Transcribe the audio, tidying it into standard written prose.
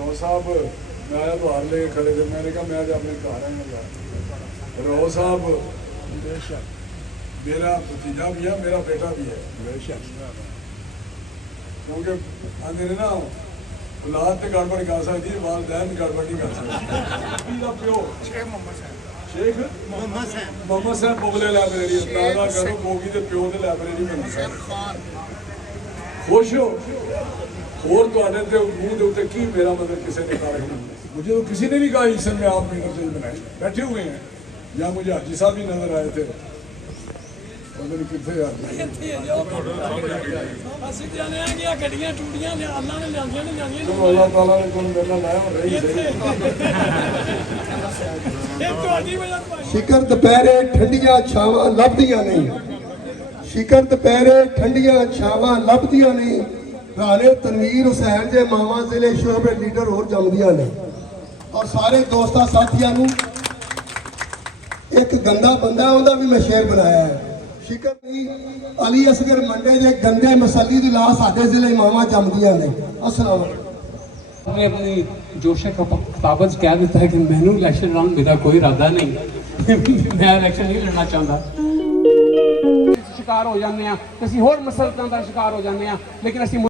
ਰੋ ਸਾਹਿਬ मैं बाहर ले खड़े थे, मैंने कहा मैं अपने घर आऊँगा। रो साहब मेरा भतीजा भी है, मेरा बेटा भी है, क्योंकि आंदे ने ना औलाद तो गड़बड़ कर सकती है, वालदैन गड़बड़ नहीं कर सकती। प्यो शेख मोहम्मद साहब मुगले लाइब्रेरी अंदाजा करो, बोगी के प्यो की लाइब्रेरी बनी। खुश हो और तुहाडे ते मूँह के उत्ते की मेरा मतलब किसी ने कहा नहीं, मुझे तो किसी ने नहीं कहा ईसन में आप मीटर चेंज बनाए बैठे हुए हैं, या मुझे हाजी साहब भी नजर आए थे। कितने अल्लाह ताला ने कोई मेला लाया रही शिकर दोपहरे ठंडियां छावां लभदियां नहीं, शिकर दोपहरे ठंडियां छावां लभदियां नहीं। राणे तनवीर हुसैन जे मावा जिले शोबे लीडर होर जमदियां ने। और सारे दोस्तां साथियां नूं एक गंदा बंदा उहदा भी मैं शेर बनाया है। शिकर अली असगर मंडे दे गंदे मसली दी लाश साडे जिले मावा जमदियां ने। अस्सलाम हमने अपनी जोशे का खिताबत कह दिता है कि मैनू इलेक्शन लड़न मेरा कोई इरादा नहीं, मैं इलेक्शन नहीं लड़ना चाहता। शिकार हो जाते हैं, असीं होर मसलतां दा शिकार हो जाते हैं, लेकिन असीं